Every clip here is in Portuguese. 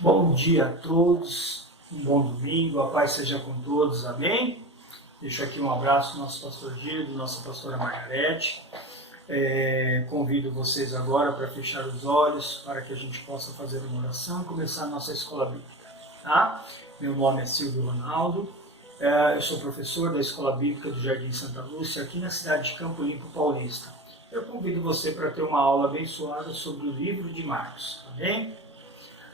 Bom dia a todos, um bom domingo, a paz seja com todos, amém? Deixo aqui um abraço ao nosso pastor Gildo, nossa pastora Margarete. Convido vocês agora para fechar os olhos, para que a gente possa fazer uma oração e começar a nossa escola bíblica. Tá? Meu nome é Silvio Ronaldo, eu sou professor da Escola Bíblica do Jardim Santa Lúcia, aqui na cidade de Campo Limpo Paulista. Eu convido você para ter uma aula abençoada sobre o livro de Marcos, amém?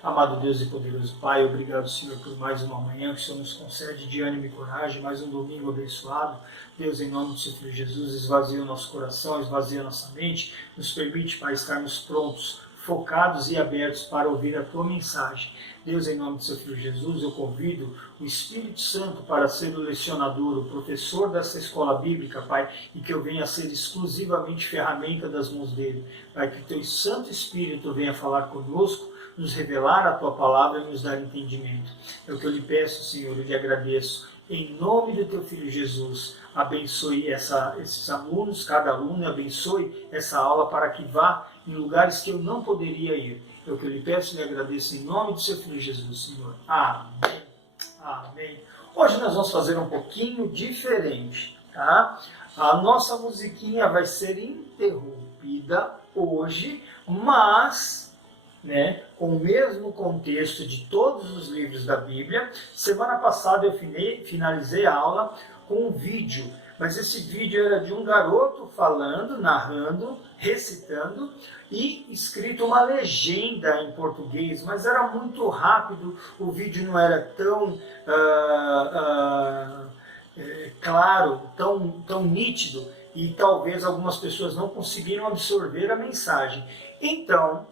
Amado Deus e poderoso Pai, obrigado, Senhor, por mais uma manhã que o Senhor nos concede de ânimo e coragem, mais um domingo abençoado. Deus, em nome do Seu Filho Jesus, esvazia o nosso coração, esvazia a nossa mente, nos permite, Pai, estarmos prontos, focados e abertos para ouvir a Tua mensagem. Deus, em nome do Seu Filho Jesus, eu convido o Espírito Santo para ser o lecionador, o professor dessa escola bíblica, Pai, e que eu venha a ser exclusivamente ferramenta das mãos dele. Pai, que o Teu Santo Espírito venha falar conosco, nos revelar a Tua palavra e nos dar entendimento. É o que eu lhe peço, Senhor, eu lhe agradeço. Em nome do Teu Filho Jesus, abençoe esses alunos, cada aluno, abençoe essa aula para que vá em lugares que eu não poderia ir. É o que eu lhe peço e lhe agradeço em nome do Seu Filho Jesus, Senhor. Amém. Amém. Hoje nós vamos fazer um pouquinho diferente, tá? A nossa musiquinha vai ser interrompida hoje, mas com o mesmo contexto de todos os livros da Bíblia. Semana passada eu finalizei a aula com um vídeo, mas esse vídeo era de um garoto falando, narrando, recitando e escrito uma legenda em português, mas era muito rápido, o vídeo não era tão claro, tão nítido, e talvez algumas pessoas não conseguiram absorver a mensagem. Então,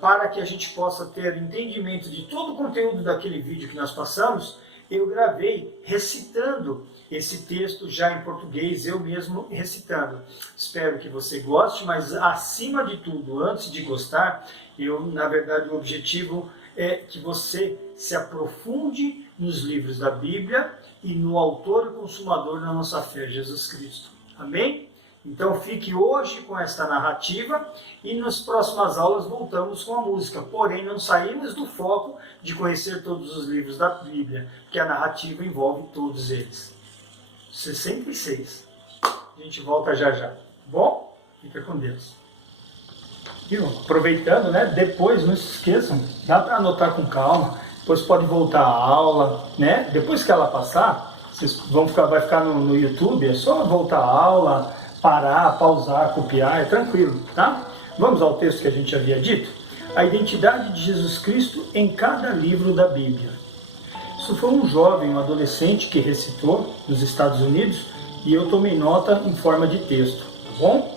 para que a gente possa ter entendimento de todo o conteúdo daquele vídeo que nós passamos, eu gravei recitando esse texto já em português, eu mesmo recitando. Espero que você goste, mas acima de tudo, antes de gostar, na verdade, o objetivo é que você se aprofunde nos livros da Bíblia e no autor e consumador da nossa fé, Jesus Cristo. Amém? Então fique hoje com esta narrativa e nas próximas aulas voltamos com a música. Porém, não saímos do foco de conhecer todos os livros da Bíblia, porque a narrativa envolve todos eles. 66. A gente volta já já. Bom? Fica com Deus. E aproveitando, depois, não se esqueçam, dá para anotar com calma, depois pode voltar à aula, Depois que ela passar, vocês vai ficar no YouTube, é só voltar à aula, parar, pausar, copiar, é tranquilo, tá? Vamos ao texto que a gente havia dito? A identidade de Jesus Cristo em cada livro da Bíblia. Isso foi um jovem, um adolescente que recitou nos Estados Unidos e eu tomei nota em forma de texto, tá bom?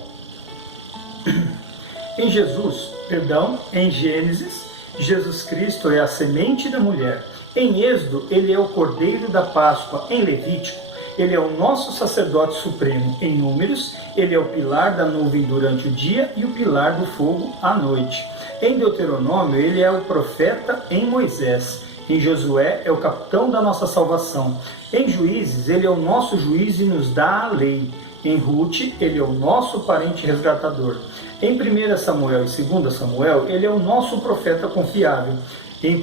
Em Gênesis, Jesus Cristo é a semente da mulher. Em Êxodo, ele é o cordeiro da Páscoa. Em Levítico, ele é o nosso sacerdote supremo. Em Números, ele é o pilar da nuvem durante o dia e o pilar do fogo à noite. Em Deuteronômio, ele é o profeta em Moisés. Em Josué, é o capitão da nossa salvação. Em Juízes, ele é o nosso juiz e nos dá a lei. Em Ruth, ele é o nosso parente resgatador. Em 1 Samuel e 2 Samuel, ele é o nosso profeta confiável. Em 1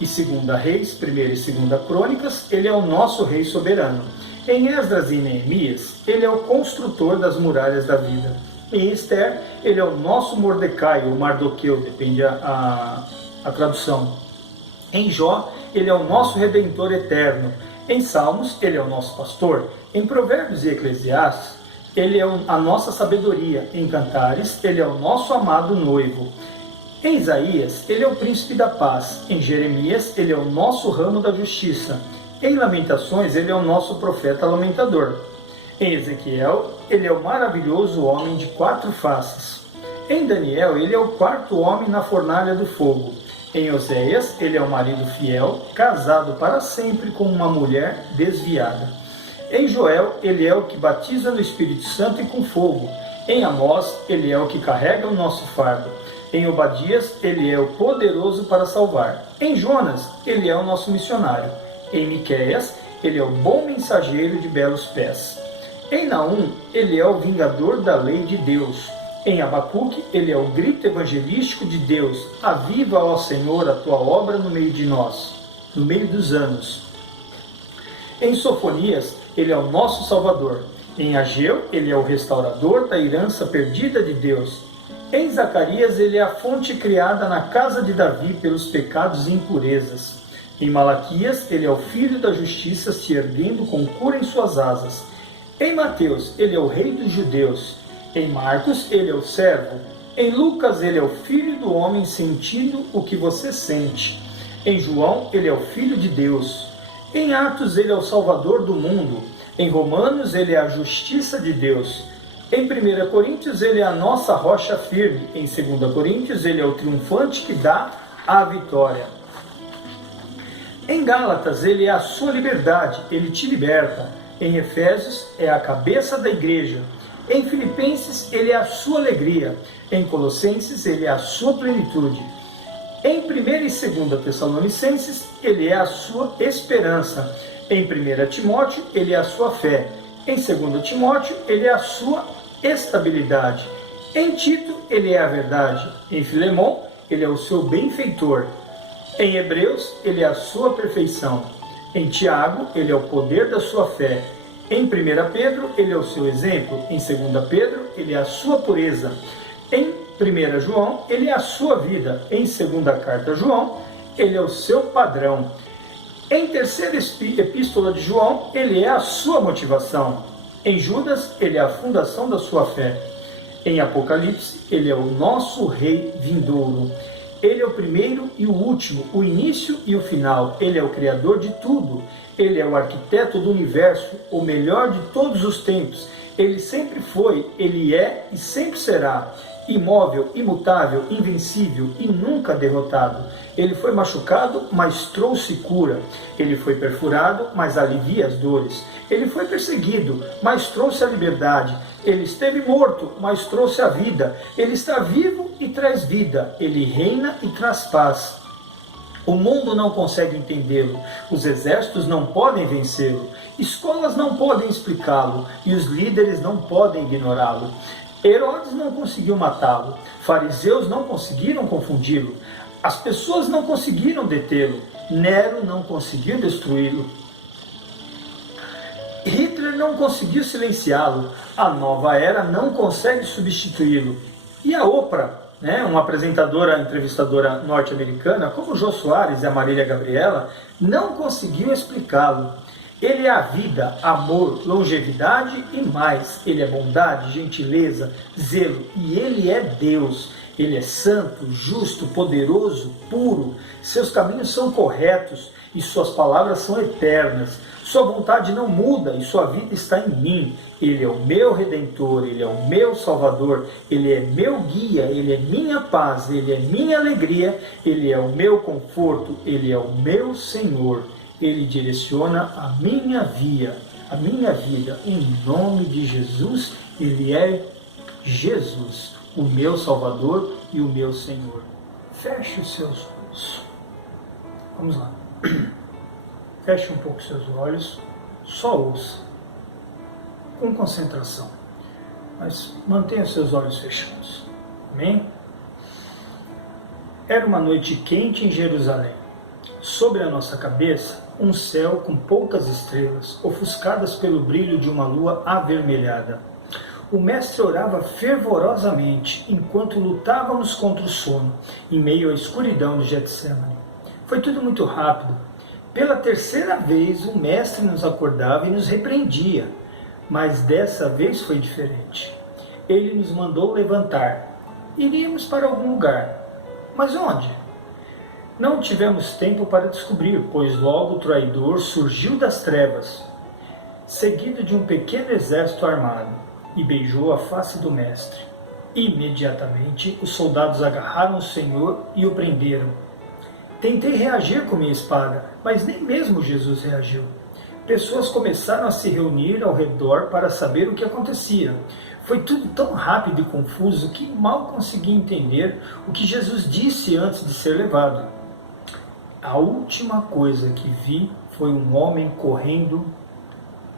e 2 Reis, 1 e 2 Crônicas, ele é o nosso rei soberano. Em Esdras e Neemias, ele é o construtor das muralhas da vida. Em Esther, ele é o nosso Mordecai, ou Mardoqueu, depende a tradução. Em Jó, ele é o nosso Redentor eterno. Em Salmos, ele é o nosso pastor. Em Provérbios e Eclesiastes, ele é a nossa sabedoria. Em Cantares, ele é o nosso amado noivo. Em Isaías, ele é o príncipe da paz. Em Jeremias, ele é o nosso ramo da justiça. Em Lamentações, ele é o nosso profeta lamentador. Em Ezequiel, ele é o maravilhoso homem de 4 faces. Em Daniel, ele é o 4º homem na fornalha do fogo. Em Oséias, ele é o marido fiel, casado para sempre com uma mulher desviada. Em Joel, ele é o que batiza no Espírito Santo e com fogo. Em Amós, ele é o que carrega o nosso fardo. Em Obadias, ele é o poderoso para salvar. Em Jonas, ele é o nosso missionário. Em Miqueias, ele é o bom mensageiro de belos pés. Em Naum, ele é o vingador da lei de Deus. Em Abacuque, ele é o grito evangelístico de Deus: aviva, ó Senhor, a tua obra no meio de nós, no meio dos anos. Em Sofonias, ele é o nosso Salvador. Em Ageu, ele é o restaurador da herança perdida de Deus. Em Zacarias, ele é a fonte criada na casa de Davi pelos pecados e impurezas. Em Malaquias, ele é o filho da justiça se erguendo com cura em suas asas. Em Mateus, ele é o rei dos judeus. Em Marcos, ele é o servo. Em Lucas, ele é o filho do homem sentindo o que você sente. Em João, ele é o filho de Deus. Em Atos, ele é o salvador do mundo. Em Romanos, ele é a justiça de Deus. Em 1 Coríntios, ele é a nossa rocha firme. Em 2 Coríntios, ele é o triunfante que dá a vitória. Em Gálatas, ele é a sua liberdade, ele te liberta. Em Efésios, é a cabeça da igreja. Em Filipenses, ele é a sua alegria. Em Colossenses, ele é a sua plenitude. Em 1 e 2 Tessalonicenses, ele é a sua esperança. Em 1 Timóteo, ele é a sua fé. Em 2 Timóteo, ele é a sua estabilidade. Em Tito, ele é a verdade. Em Filemão, ele é o seu benfeitor. Em Hebreus, ele é a sua perfeição. Em Tiago, ele é o poder da sua fé. Em 1 Pedro, ele é o seu exemplo. Em 2 Pedro, ele é a sua pureza. Em 1 João, ele é a sua vida. Em 2ª carta a João, ele é o seu padrão. Em 3ª epístola de João, ele é a sua motivação. Em Judas, ele é a fundação da sua fé. Em Apocalipse, ele é o nosso rei vindouro. Ele é o primeiro e o último, o início e o final. Ele é o criador de tudo. Ele é o arquiteto do universo, o melhor de todos os tempos. Ele sempre foi, ele é e sempre será. Imóvel, imutável, invencível e nunca derrotado. Ele foi machucado, mas trouxe cura. Ele foi perfurado, mas alivia as dores. Ele foi perseguido, mas trouxe a liberdade. Ele esteve morto, mas trouxe a vida. Ele está vivo e traz vida. Ele reina e traz paz. O mundo não consegue entendê-lo. Os exércitos não podem vencê-lo. Escolas não podem explicá-lo. E os líderes não podem ignorá-lo. Herodes não conseguiu matá-lo. Fariseus não conseguiram confundi-lo. As pessoas não conseguiram detê-lo. Nero não conseguiu destruí-lo. Hitler não conseguiu silenciá-lo. A nova era não consegue substituí-lo. E a Oprah, uma apresentadora, entrevistadora norte-americana, como Jô Soares e a Marília Gabriela, não conseguiu explicá-lo. Ele é a vida, amor, longevidade e mais. Ele é bondade, gentileza, zelo. E ele é Deus. Ele é santo, justo, poderoso, puro. Seus caminhos são corretos e suas palavras são eternas. Sua vontade não muda e sua vida está em mim. Ele é o meu Redentor, Ele é o meu Salvador, Ele é meu guia, Ele é minha paz, Ele é minha alegria, Ele é o meu conforto, Ele é o meu Senhor. Ele direciona a minha vida. Em nome de Jesus, Ele é Jesus, o meu Salvador e o meu Senhor. Feche os seus olhos. Vamos lá. Feche um pouco seus olhos, só ouça, com concentração, mas mantenha seus olhos fechados. Amém? Era uma noite quente em Jerusalém. Sobre a nossa cabeça, um céu com poucas estrelas, ofuscadas pelo brilho de uma lua avermelhada. O mestre orava fervorosamente, enquanto lutávamos contra o sono, em meio à escuridão de Getsemane. Foi tudo muito rápido. Pela terceira vez, o mestre nos acordava e nos repreendia, mas dessa vez foi diferente. Ele nos mandou levantar. Iríamos para algum lugar. Mas onde? Não tivemos tempo para descobrir, pois logo o traidor surgiu das trevas, seguido de um pequeno exército armado, e beijou a face do mestre. Imediatamente, os soldados agarraram o Senhor e o prenderam. Tentei reagir com minha espada, mas nem mesmo Jesus reagiu. Pessoas começaram a se reunir ao redor para saber o que acontecia. Foi tudo tão rápido e confuso que mal consegui entender o que Jesus disse antes de ser levado. A última coisa que vi foi um homem correndo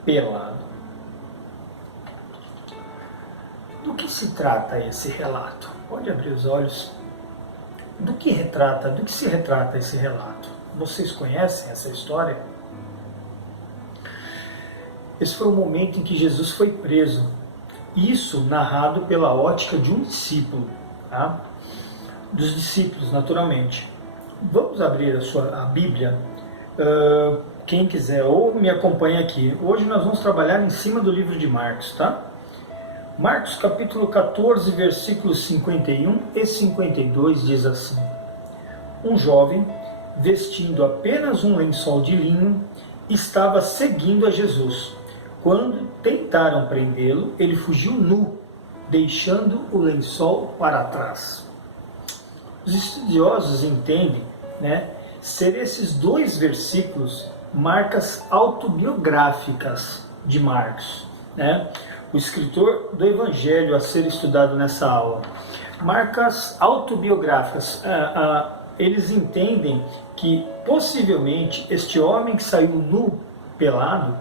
pelado. Do que se trata esse relato? Pode abrir os olhos. Do que se retrata esse relato? Vocês conhecem essa história? Esse foi o momento em que Jesus foi preso. Isso narrado pela ótica de um discípulo, tá? Dos discípulos, naturalmente. Vamos abrir a Bíblia. Quem quiser, ou me acompanha aqui. Hoje nós vamos trabalhar em cima do livro de Marcos, tá? Marcos capítulo 14, versículos 51 e 52 diz assim: Um jovem, vestindo apenas um lençol de linho, estava seguindo a Jesus. Quando tentaram prendê-lo, ele fugiu nu, deixando o lençol para trás. Os estudiosos entendem, ser esses dois versículos marcas autobiográficas de Marcos, o escritor do Evangelho a ser estudado nessa aula. Marcas autobiográficas. Eles entendem que possivelmente este homem que saiu nu, pelado,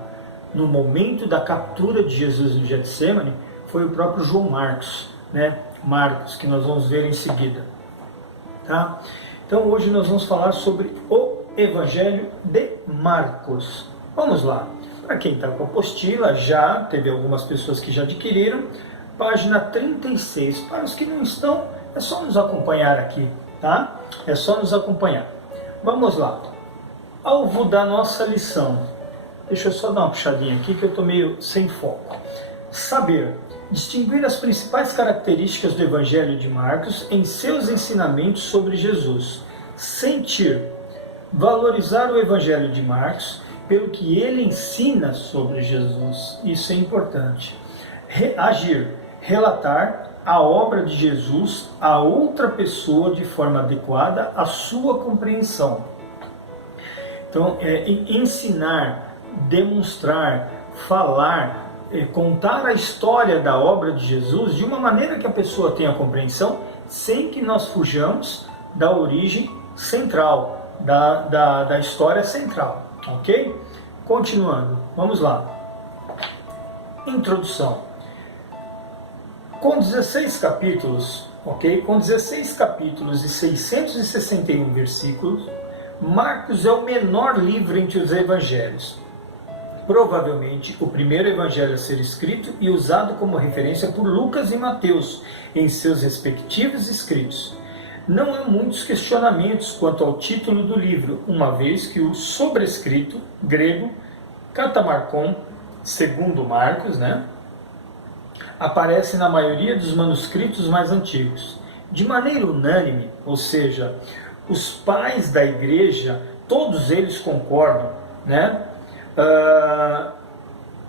no momento da captura de Jesus no Getsêmani, foi o próprio João Marcos, Marcos, que nós vamos ver em seguida. Tá? Então hoje nós vamos falar sobre o Evangelho de Marcos. Vamos lá. Para quem está com a apostila, já teve algumas pessoas que já adquiriram, página 36. Para os que não estão, é só nos acompanhar aqui, tá? É só nos acompanhar. Vamos lá. Alvo da nossa lição. Deixa eu só dar uma puxadinha aqui que eu estou meio sem foco. Saber. Distinguir as principais características do Evangelho de Marcos em seus ensinamentos sobre Jesus. Sentir. Valorizar o Evangelho de Marcos pelo que ele ensina sobre Jesus. Isso é importante. Agir. Relatar a obra de Jesus a outra pessoa de forma adequada à sua compreensão. Então, ensinar, demonstrar, falar, contar a história da obra de Jesus de uma maneira que a pessoa tenha compreensão, sem que nós fujamos da origem central, da história central, ok? Continuando, vamos lá. Introdução. Com 16 capítulos, ok? Com 16 capítulos e 661 versículos, Marcos é o menor livro entre os evangelhos. Provavelmente o primeiro evangelho a ser escrito e usado como referência por Lucas e Mateus em seus respectivos escritos. Não há muitos questionamentos quanto ao título do livro, uma vez que o sobrescrito grego Katamarkon, segundo Marcos, aparece na maioria dos manuscritos mais antigos. De maneira unânime, ou seja, os pais da igreja, todos eles concordam,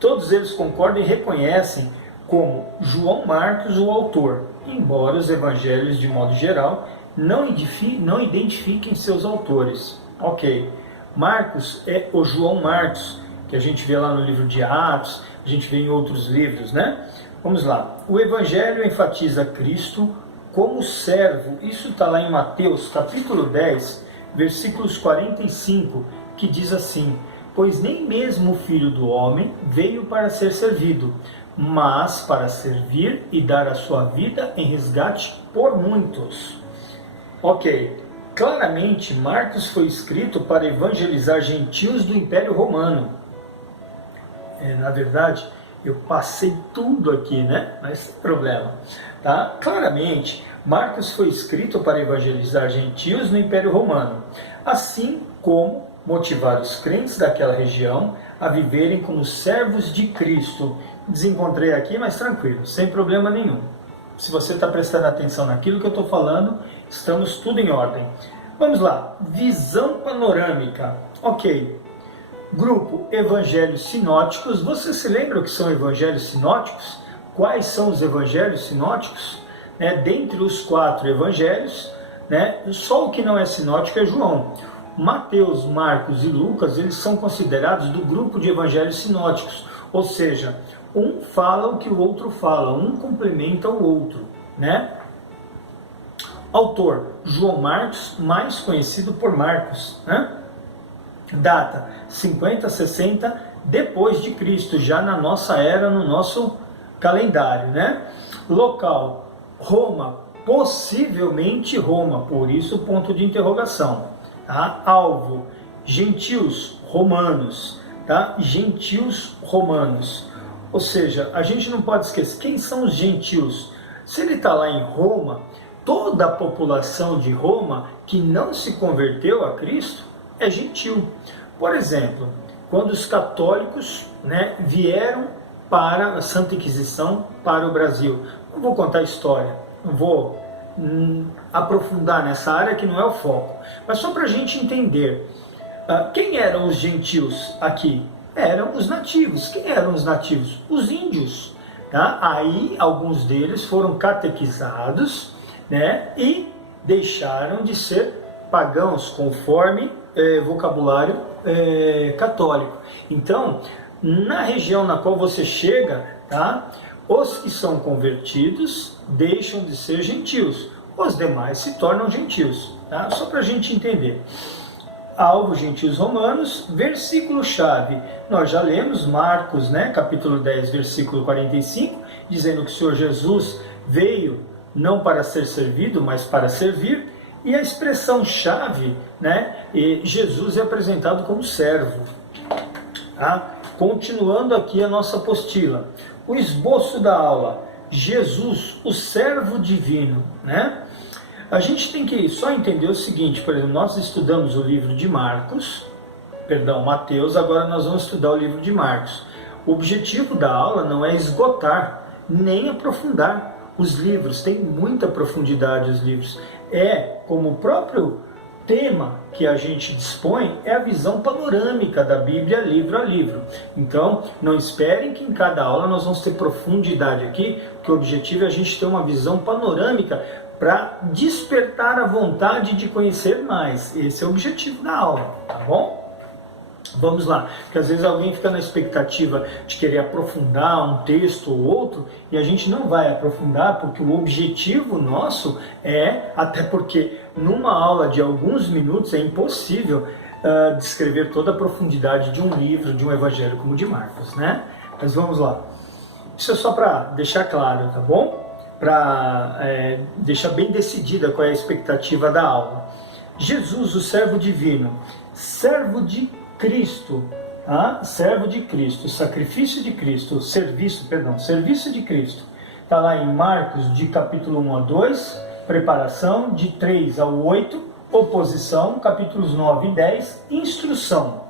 todos eles concordam e reconhecem como João Marcos o autor, embora os evangelhos, de modo geral, não identifiquem seus autores. Ok, Marcos é o João Marcos, que a gente vê lá no livro de Atos, a gente vê em outros livros, Vamos lá. O Evangelho enfatiza Cristo como servo. Isso está lá em Mateus, capítulo 10, versículos 45, que diz assim: Pois nem mesmo o Filho do Homem veio para ser servido, mas para servir e dar a sua vida em resgate por muitos. Ok. Claramente, Marcos foi escrito para evangelizar gentios do Império Romano. Na verdade, eu passei tudo aqui, mas sem problema. Tá? Claramente, Marcos foi escrito para evangelizar gentios no Império Romano, assim como motivar os crentes daquela região a viverem como servos de Cristo. Desencontrei aqui, mas tranquilo, sem problema nenhum. Se você está prestando atenção naquilo que eu estou falando, estamos tudo em ordem. Vamos lá, visão panorâmica. Ok. Grupo Evangelhos Sinóticos. Você se lembra o que são Evangelhos Sinóticos? Quais são os Evangelhos Sinóticos? Dentre os 4 Evangelhos, só o que não é sinótico é João. Mateus, Marcos e Lucas, eles são considerados do grupo de Evangelhos Sinóticos. Ou seja, um fala o que o outro fala, um complementa o outro, Autor, João Marcos, mais conhecido por Marcos, Data, 50, 60 depois de Cristo, já na nossa era, no nosso calendário, né? Local, Roma, possivelmente Roma, por isso ponto de interrogação. Tá? Alvo, gentios romanos, tá? Gentios romanos. Ou seja, a gente não pode esquecer, quem são os gentios? Se ele está lá em Roma, toda a população de Roma que não se converteu a Cristo é gentil. Por exemplo, quando os católicos, né, vieram para a Santa Inquisição, para o Brasil. Não vou contar a história, não vou aprofundar nessa área que não é o foco, mas só para a gente entender. Quem eram os gentios aqui? Eram os nativos. Quem eram os nativos? Os índios. Tá? Aí alguns deles foram catequizados, né, e deixaram de ser pagãos, conforme vocabulário católico. Então, na região na qual você chega, tá, os que são convertidos deixam de ser gentios, os demais se tornam gentios. Tá? Só para a gente entender. Alvo, gentios romanos, versículo-chave. Nós já lemos Marcos, né, capítulo 10, versículo 45, dizendo que o Senhor Jesus veio não para ser servido, mas para servir. E a expressão-chave, né, Jesus é apresentado como servo. Tá? Continuando aqui a nossa apostila. O esboço da aula, Jesus, o servo divino, né? A gente tem que só entender o seguinte, por exemplo, nós estudamos o livro de Mateus, agora nós vamos estudar o livro de Marcos. O objetivo da aula não é esgotar, nem aprofundar os livros, tem muita profundidade os livros. Como o próprio tema que a gente dispõe, é a visão panorâmica da Bíblia, livro a livro. Então, não esperem que em cada aula nós vamos ter profundidade aqui, porque o objetivo é a gente ter uma visão panorâmica para despertar a vontade de conhecer mais. Esse é o objetivo da aula, tá bom? Vamos lá, porque às vezes alguém fica na expectativa de querer aprofundar um texto ou outro, e a gente não vai aprofundar, porque o objetivo nosso até porque numa aula de alguns minutos é impossível descrever toda a profundidade de um livro, de um evangelho como o de Marcos, né? Mas vamos lá. Isso é só para deixar claro, tá bom? Para deixar bem decidida qual é a expectativa da aula. Jesus, o servo divino, servo de Cristo, servo de Cristo, sacrifício de Cristo, serviço de Cristo. Está lá em Marcos, de capítulo 1 a 2, preparação, de 3 ao 8, oposição, capítulos 9 e 10, instrução.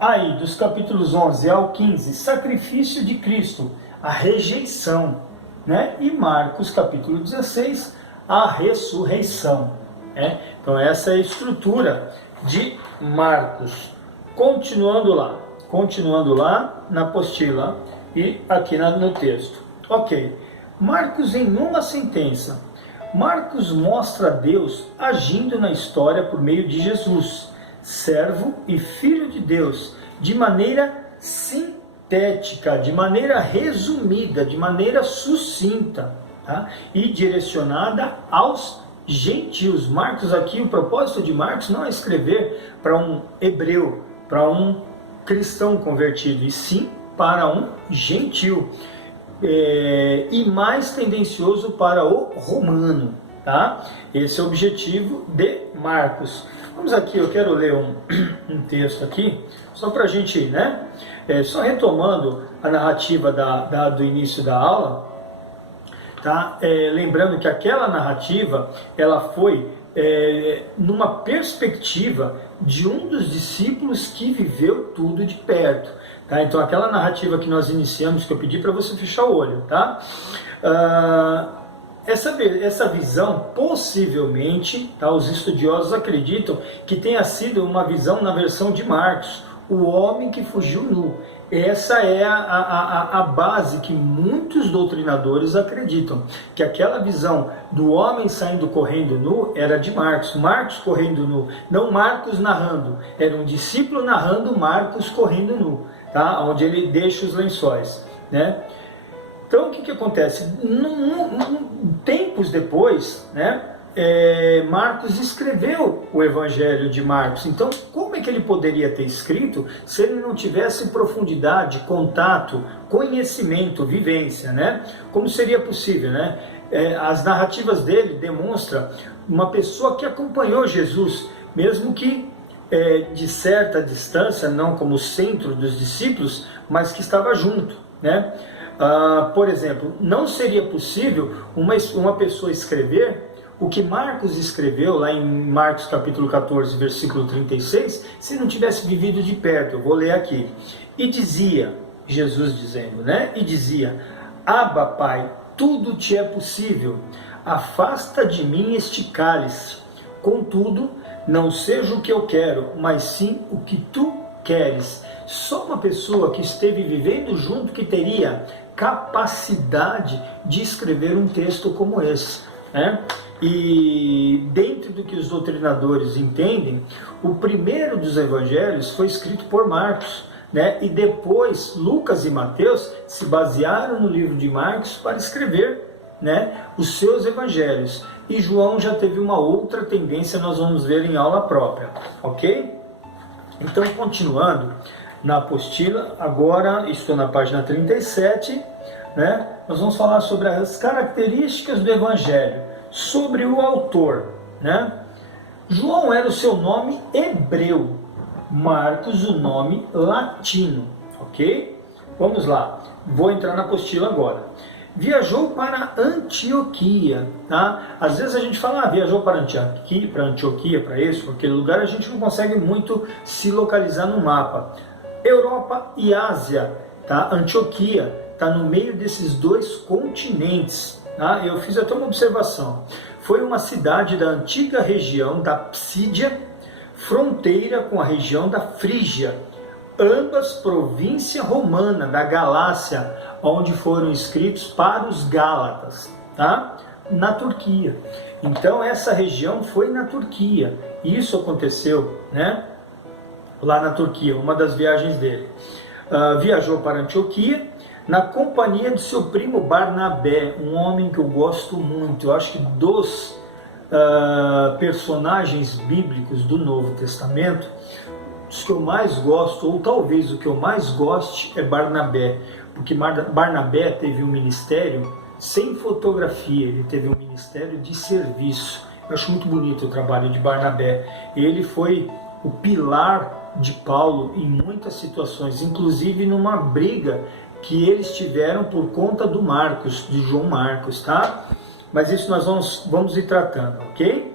Aí, dos capítulos 11 ao 15, sacrifício de Cristo, a rejeição, né? E Marcos, capítulo 16, a ressurreição. Né? Então, essa é a estrutura de Marcos. Continuando lá na apostila e aqui no texto. Ok, Marcos em uma sentença. Marcos mostra Deus agindo na história por meio de Jesus, servo e filho de Deus, de maneira sintética, de maneira resumida, de maneira sucinta, tá? E direcionada aos gentios. Marcos aqui, o propósito de Marcos não é escrever para um hebreu, para um cristão convertido, e sim para um gentil, e mais tendencioso para o romano, tá? Esse é o objetivo de Marcos. Vamos aqui, eu quero ler um texto aqui, só para a gente, né? Só retomando a narrativa do início da aula, tá? Lembrando que aquela narrativa, ela foi numa perspectiva de um dos discípulos que viveu tudo de perto, tá? Então aquela narrativa que nós iniciamos, que eu pedi para você fechar o olho, tá? Essa visão possivelmente, tá? Os estudiosos acreditam que tenha sido uma visão na versão de Marcos, o homem que fugiu nu. Essa é a base que muitos doutrinadores acreditam, que aquela visão do homem saindo correndo nu era de Marcos, Marcos correndo nu, não Marcos narrando, era um discípulo narrando Marcos correndo nu, tá? Onde ele deixa os lençóis, né? Então o que acontece? Tempos depois, né? Marcos escreveu o Evangelho de Marcos. Então, como é que ele poderia ter escrito se ele não tivesse profundidade, contato, conhecimento, vivência, né? Como seria possível, né? As narrativas dele demonstram uma pessoa que acompanhou Jesus, mesmo que de certa distância, não como centro dos discípulos, mas que estava junto, né? Por exemplo, não seria possível uma pessoa escrever o que Marcos escreveu lá em Marcos capítulo 14, versículo 36, se não tivesse vivido de perto. Eu vou ler aqui. E dizia, Jesus dizendo, né? E dizia: Abba, Pai, tudo te é possível. Afasta de mim este cálice. Contudo, não seja o que eu quero, mas sim o que tu queres. Só uma pessoa que esteve vivendo junto que teria capacidade de escrever um texto como esse, né? E dentro do que os doutrinadores entendem, o primeiro dos evangelhos foi escrito por Marcos, né? E depois Lucas e Mateus se basearam no livro de Marcos para escrever, né, os seus evangelhos. E João já teve uma outra tendência, nós vamos ver em aula própria, ok? Então, continuando na apostila, agora estou na página 37, né? Nós vamos falar sobre as características do evangelho, sobre o autor, né? João era o seu nome hebreu, Marcos o nome latino, ok? Vamos lá, vou entrar na apostila agora. Viajou para Antioquia, tá? Às vezes a gente fala, viajou para Antioquia, para esse, para aquele lugar, a gente não consegue muito se localizar no mapa. Europa e Ásia, tá? Antioquia está no meio desses dois continentes, tá? Eu fiz até uma observação. Foi uma cidade da antiga região da Psídia, fronteira com a região da Frígia, ambas província romana da Galácia, onde foram escritos para os Gálatas, tá? Na Turquia. Então essa região foi na Turquia. Isso aconteceu, né? Lá na Turquia, uma das viagens dele. Viajou para Antioquia na companhia do seu primo Barnabé, um homem que eu gosto muito. Eu acho que dos personagens bíblicos do Novo Testamento, os que eu mais gosto, ou talvez o que eu mais goste, é Barnabé, porque Barnabé teve um ministério sem fotografia, ele teve um ministério de serviço. Eu acho muito bonito o trabalho de Barnabé. Ele foi o pilar de Paulo em muitas situações, inclusive numa briga que eles tiveram por conta do Marcos, de João Marcos, tá? Mas isso nós vamos ir tratando, ok?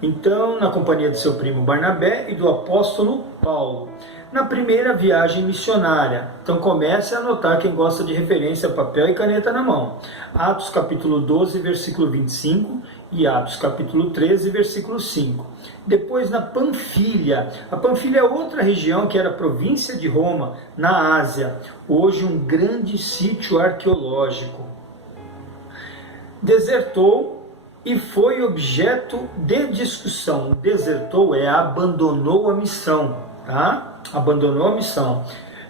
Então, na companhia de seu primo Barnabé e do apóstolo Paulo, na primeira viagem missionária. Então comece a anotar, quem gosta de referência, papel e caneta na mão. Atos capítulo 12, versículo 25 e Atos capítulo 13, versículo 5. Depois na Panfilha. A Panfilha é outra região que era província de Roma, na Ásia. Hoje um grande sítio arqueológico. Desertou e foi objeto de discussão. Desertou abandonou a missão, tá? Abandonou a missão.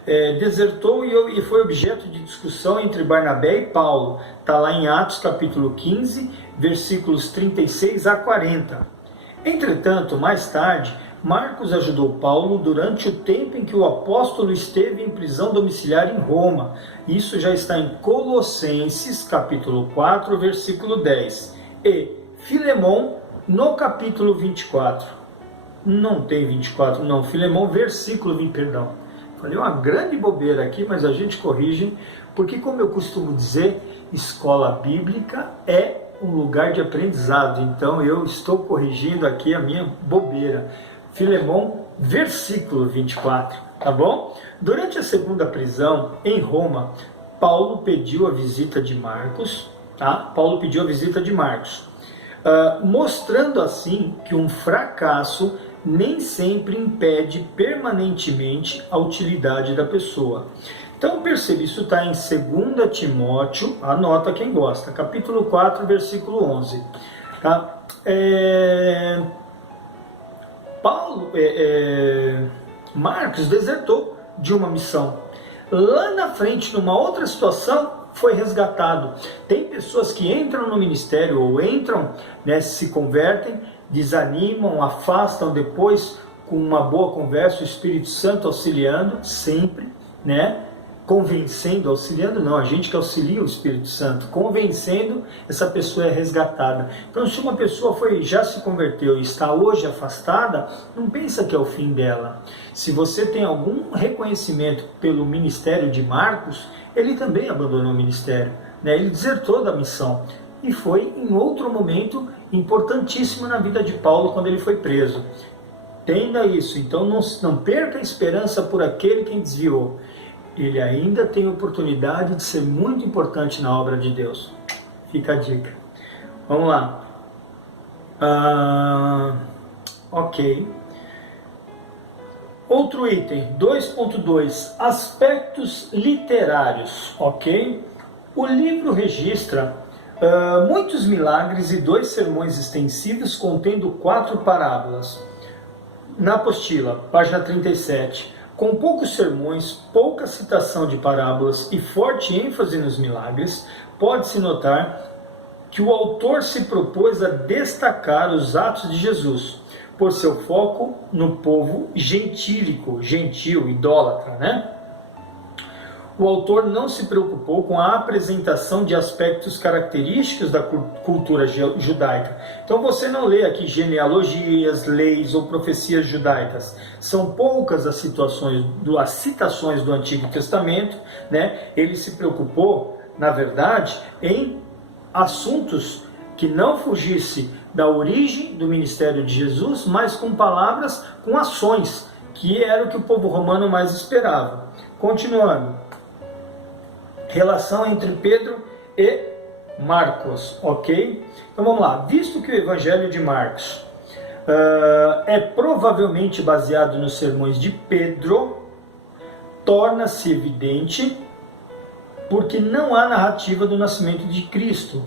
Desertou e foi objeto de discussão entre Barnabé e Paulo. Está lá em Atos capítulo 15, versículos 36 a 40. Entretanto, mais tarde, Marcos ajudou Paulo durante o tempo em que o apóstolo esteve em prisão domiciliar em Roma. Isso já está em Colossenses capítulo 4, versículo 10. E Filemão no capítulo 24. Não tem 24, não. Filemão, versículo 20, perdão. Falei uma grande bobeira aqui, mas a gente corrige, porque como eu costumo dizer, escola bíblica é um lugar de aprendizado. Então eu estou corrigindo aqui a minha bobeira. Filemão, versículo 24, tá bom? Durante a segunda prisão em Roma, Paulo pediu a visita de Marcos, tá? Paulo pediu a visita de Marcos, mostrando assim que um fracasso nem sempre impede permanentemente a utilidade da pessoa. Então percebe, isso está em 2 Timóteo, anota quem gosta, capítulo 4, versículo 11. Tá? Marcos desertou de uma missão. Lá na frente, numa outra situação, foi resgatado. Tem pessoas que entram no ministério ou entram, né, se convertem, desanimam, afastam depois, com uma boa conversa, o Espírito Santo auxiliando sempre, né? Convencendo, auxiliando não, a gente que auxilia o Espírito Santo, convencendo, essa pessoa é resgatada. Então, se uma pessoa já se converteu e está hoje afastada, não pensa que é o fim dela. Se você tem algum reconhecimento pelo ministério de Marcos, ele também abandonou o ministério, né? Ele desertou da missão e foi em outro momento importantíssimo na vida de Paulo quando ele foi preso. Entenda isso, então não perca a esperança por aquele quem desviou. Ele ainda tem oportunidade de ser muito importante na obra de Deus. Fica a dica. Vamos lá. Ok. Outro item, 2.2, aspectos literários, ok? O livro registra muitos milagres e 2 sermões extensivos contendo 4 parábolas. Na apostila, página 37, com poucos sermões, pouca citação de parábolas e forte ênfase nos milagres, pode-se notar que o autor se propôs a destacar os atos de Jesus, por seu foco no povo gentílico, gentil, idólatra, né? O autor não se preocupou com a apresentação de aspectos característicos da cultura judaica. Então você não lê aqui genealogias, leis ou profecias judaicas. São poucas as citações do Antigo Testamento, né? Ele se preocupou, na verdade, em assuntos que não fugisse da origem do ministério de Jesus, mas com palavras, com ações, que era o que o povo romano mais esperava. Continuando. Relação entre Pedro e Marcos, ok? Então vamos lá. Visto que o Evangelho de Marcos é provavelmente baseado nos sermões de Pedro, torna-se evidente porque não há narrativa do nascimento de Cristo.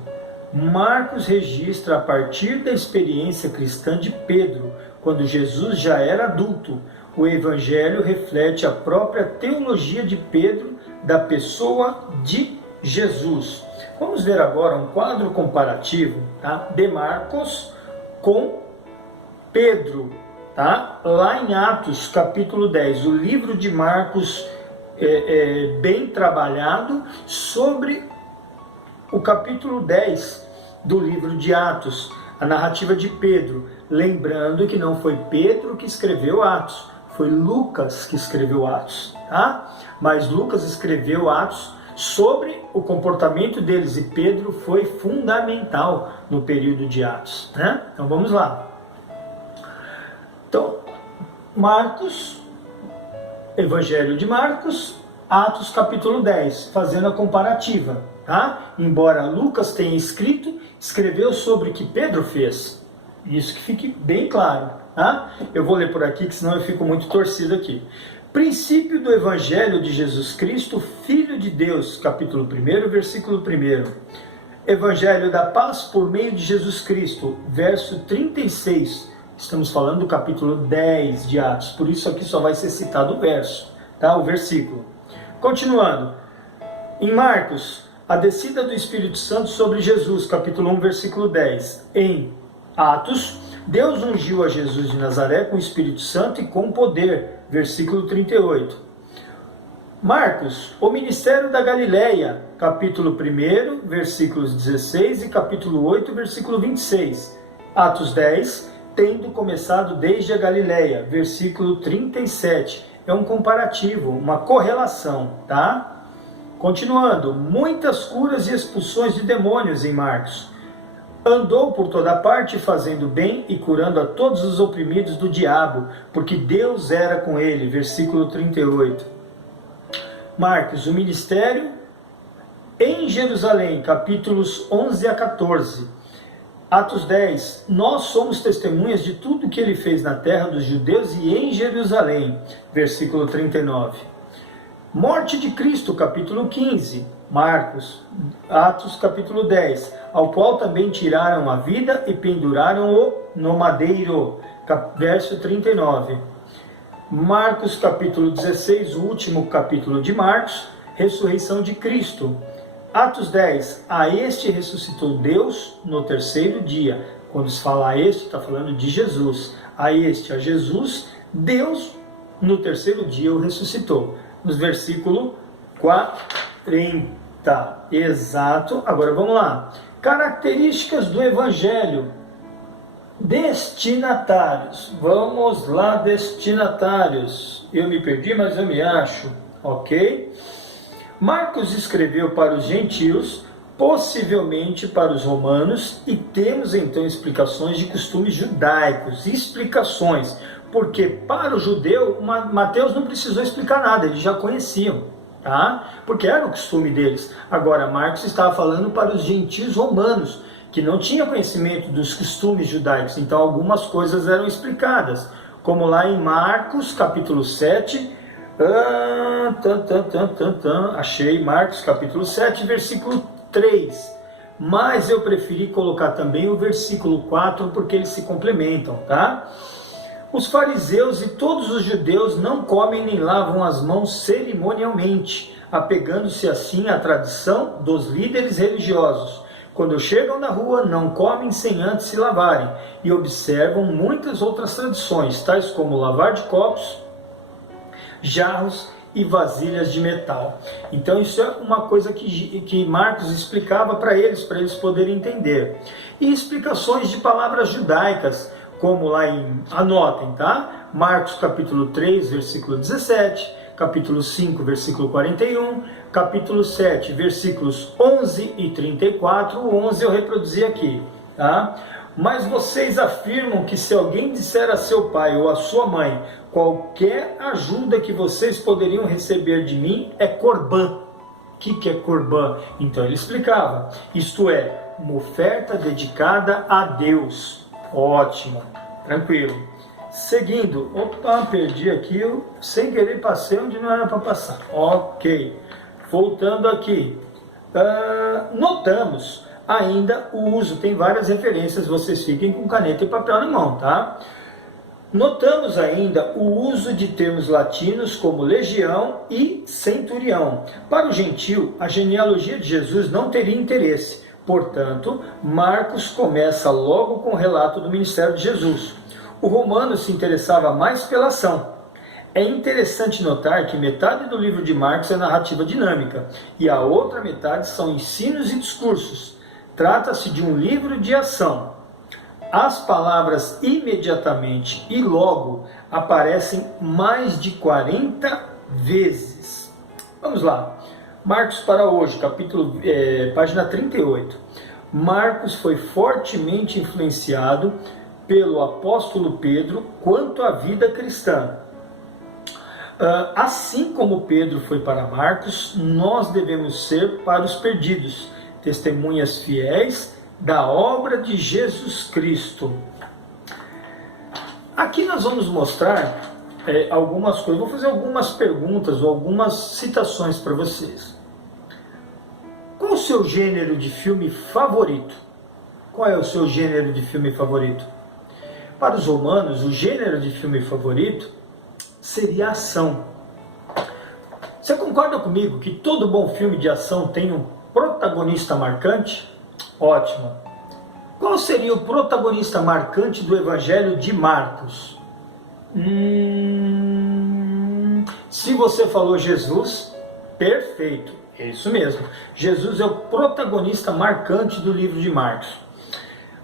Marcos registra a partir da experiência cristã de Pedro, quando Jesus já era adulto. O Evangelho reflete a própria teologia de Pedro da pessoa de Jesus. Vamos ver agora um quadro comparativo, tá, de Marcos com Pedro, tá? Lá em Atos, capítulo 10, o livro de Marcos é bem trabalhado sobre o capítulo 10 do livro de Atos, a narrativa de Pedro. Lembrando que não foi Pedro que escreveu Atos, foi Lucas que escreveu Atos, tá? Mas Lucas escreveu Atos sobre o comportamento deles e Pedro foi fundamental no período de Atos, né? Então vamos lá. Então, Marcos, Evangelho de Marcos, Atos capítulo 10, fazendo a comparativa, tá? Embora Lucas tenha escreveu sobre o que Pedro fez. Isso que fique bem claro, tá? Eu vou ler por aqui, que senão eu fico muito torcido aqui. Princípio do Evangelho de Jesus Cristo, Filho de Deus, capítulo 1, versículo 1. Evangelho da paz por meio de Jesus Cristo, verso 36. Estamos falando do capítulo 10 de Atos, por isso aqui só vai ser citado o verso, tá? O versículo. Continuando. Em Marcos, a descida do Espírito Santo sobre Jesus, capítulo 1, versículo 10. Em Atos, Deus ungiu a Jesus de Nazaré com o Espírito Santo e com poder, versículo 38. Marcos, o ministério da Galileia, capítulo 1, versículos 16 e capítulo 8, versículo 26. Atos 10, tendo começado desde a Galileia, versículo 37. É um comparativo, uma correlação, tá? Continuando, muitas curas e expulsões de demônios em Marcos. Andou por toda parte fazendo bem e curando a todos os oprimidos do diabo, porque Deus era com ele, versículo 38. Marcos, o ministério em Jerusalém, capítulos 11 a 14. Atos 10, nós somos testemunhas de tudo que ele fez na terra dos judeus e em Jerusalém, versículo 39. Morte de Cristo, capítulo 15, Marcos, Atos, capítulo 10, ao qual também tiraram a vida e penduraram-o no madeiro, verso 39. Marcos, capítulo 16, o último capítulo de Marcos, ressurreição de Cristo. Atos 10, a este ressuscitou Deus no terceiro dia. Quando se fala a este, está falando de Jesus. A este, a Jesus, Deus no terceiro dia o ressuscitou. No versículo 40. Exato. Agora vamos lá. Características do Evangelho. Destinatários. Vamos lá, destinatários. Eu me perdi, mas eu me acho. Ok? Marcos escreveu para os gentios, possivelmente para os romanos, e temos então explicações de costumes judaicos. Explicações. Porque para o judeu, Mateus não precisou explicar nada, eles já conheciam. Tá? Porque era o costume deles. Agora, Marcos estava falando para os gentios romanos, que não tinham conhecimento dos costumes judaicos, então algumas coisas eram explicadas, como lá em Marcos, capítulo 7, achei Marcos, capítulo 7, versículo 3, mas eu preferi colocar também o versículo 4, porque eles se complementam, tá? Os fariseus e todos os judeus não comem nem lavam as mãos cerimonialmente, apegando-se assim à tradição dos líderes religiosos. Quando chegam na rua, não comem sem antes se lavarem, e observam muitas outras tradições, tais como lavar de copos, jarros e vasilhas de metal. Então isso é uma coisa que Marcos explicava para eles poderem entender. E explicações de palavras judaicas, como lá anotem, tá? Marcos capítulo 3, versículo 17, capítulo 5, versículo 41, capítulo 7, versículos 11 e 34, o 11 eu reproduzi aqui, tá? Mas vocês afirmam que se alguém disser a seu pai ou a sua mãe, qualquer ajuda que vocês poderiam receber de mim é corbã. O que é corbã? Então ele explicava, isto é, uma oferta dedicada a Deus. Ótimo, tranquilo. Seguindo, opa, perdi aqui, eu sem querer passei onde não era para passar. Ok, voltando aqui, notamos ainda o uso, tem várias referências, vocês fiquem com caneta e papel na mão, tá? Notamos ainda o uso de termos latinos como legião e centurião. Para o gentio, a genealogia de Jesus não teria interesse, portanto, Marcos começa logo com o relato do ministério de Jesus. O romano se interessava mais pela ação. É interessante notar que metade do livro de Marcos é narrativa dinâmica e a outra metade são ensinos e discursos. Trata-se de um livro de ação. As palavras imediatamente e logo aparecem mais de 40 vezes. Vamos lá. Marcos para hoje, página 38. Marcos foi fortemente influenciado pelo apóstolo Pedro quanto à vida cristã. Assim como Pedro foi para Marcos, nós devemos ser para os perdidos, testemunhas fiéis da obra de Jesus Cristo. Aqui nós vamos mostrar algumas coisas, vou fazer algumas perguntas ou algumas citações para vocês. Qual o seu gênero de filme favorito? Qual é o seu gênero de filme favorito? Para os romanos, o gênero de filme favorito seria ação. Você concorda comigo que todo bom filme de ação tem um protagonista marcante? Ótimo. Qual seria o protagonista marcante do Evangelho de Marcos? Se você falou Jesus, perfeito, é isso mesmo. Jesus é o protagonista marcante do livro de Marcos.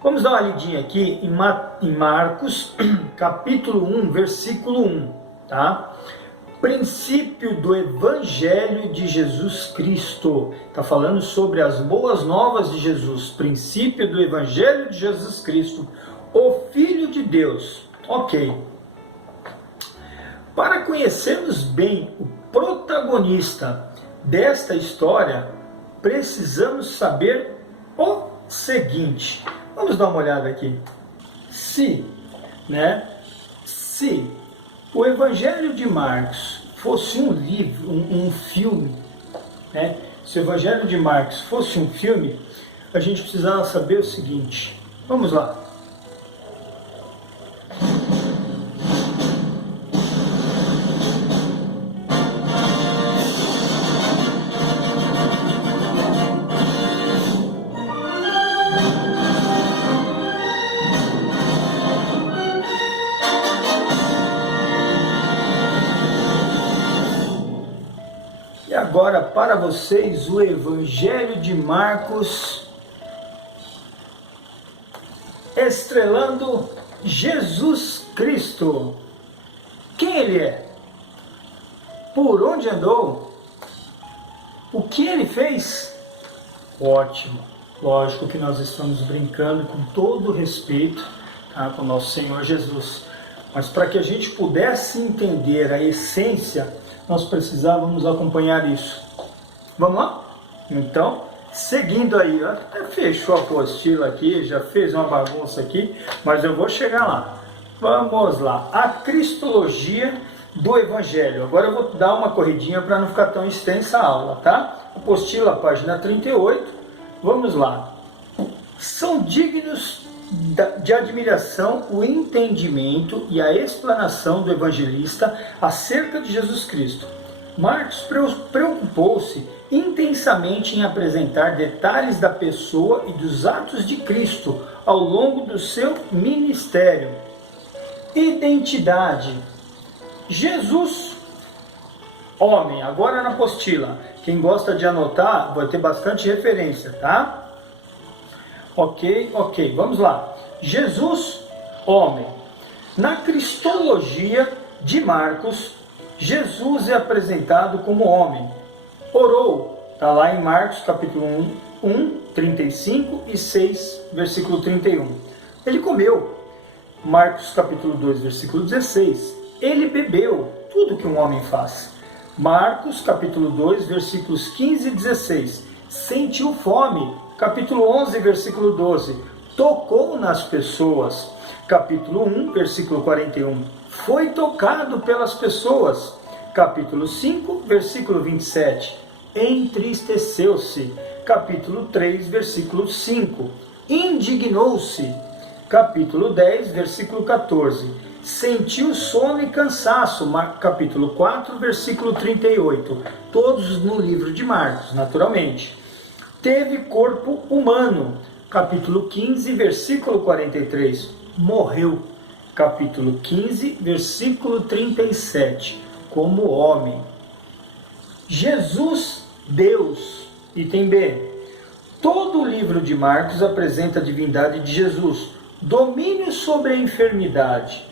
Vamos dar uma lidinha aqui em Marcos, capítulo 1, versículo 1, tá? Princípio do Evangelho de Jesus Cristo. Está falando sobre as boas novas de Jesus. Princípio do Evangelho de Jesus Cristo, o Filho de Deus. Ok. Para conhecermos bem o protagonista desta história, precisamos saber o seguinte. Vamos dar uma olhada aqui. Se o Evangelho de Marcos fosse um livro, um filme, né? Se o Evangelho de Marcos fosse um filme, a gente precisava saber o seguinte. Vamos lá. agora para vocês o Evangelho de Marcos, estrelando Jesus Cristo. Quem ele é? Por onde andou? O que ele fez? Ótimo. Lógico que nós estamos brincando com todo respeito, tá, com o nosso Senhor Jesus. Mas para que a gente pudesse entender a essência, nós precisávamos acompanhar isso. Vamos lá? Então, seguindo aí, ó, até fechou a apostila aqui, já fez uma bagunça aqui, mas eu vou chegar lá. Vamos lá. A Cristologia do Evangelho. Agora eu vou dar uma corridinha para não ficar tão extensa a aula, tá? Apostila, página 38. Vamos lá. São dignos de admiração o entendimento e a explanação do evangelista acerca de Jesus Cristo. Marcos preocupou-se intensamente em apresentar detalhes da pessoa e dos atos de Cristo ao longo do seu ministério. Identidade. Jesus, homem. Agora na apostila. Quem gosta de anotar, vai ter bastante referência, tá? Ok. Vamos lá. Jesus, homem. Na Cristologia de Marcos, Jesus é apresentado como homem. Orou. Está lá em Marcos, capítulo 1, 35 e 6, versículo 31. Ele comeu. Marcos, capítulo 2, versículo 16. Ele bebeu. Tudo que um homem faz. Marcos, capítulo 2, versículos 15 e 16. Sentiu fome. Capítulo 11, versículo 12. Tocou nas pessoas. Capítulo 1, versículo 41. Foi tocado pelas pessoas. Capítulo 5, versículo 27. Entristeceu-se. Capítulo 3, versículo 5. Indignou-se. Capítulo 10, versículo 14. Sentiu sono e cansaço. Capítulo 4, versículo 38. Todos no livro de Marcos, naturalmente. Teve corpo humano. Capítulo 15, versículo 43. Morreu. Capítulo 15, versículo 37. Como homem. Jesus, Deus. Item B. Todo o livro de Marcos apresenta a divindade de Jesus. Domínio sobre a enfermidade.